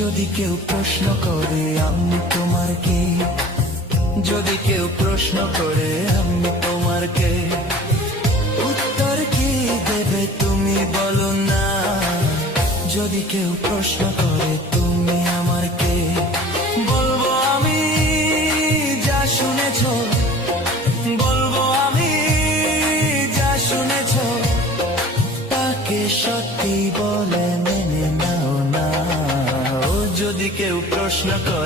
যদি কেউ প্রশ্ন করে আমি তোমার কে, যদি কেউ প্রশ্ন করে আমি তোমার কে, উত্তর কি দেবে তুমি বলো না। যদি কেউ প্রশ্ন করে তুমি আমার কে, বলবো আমি যা শুনেছ, বলবো আমি যা শুনেছ, তাকে সত্যি বলে মেনে নাও না। ও যদি কেউ প্রশ্ন করে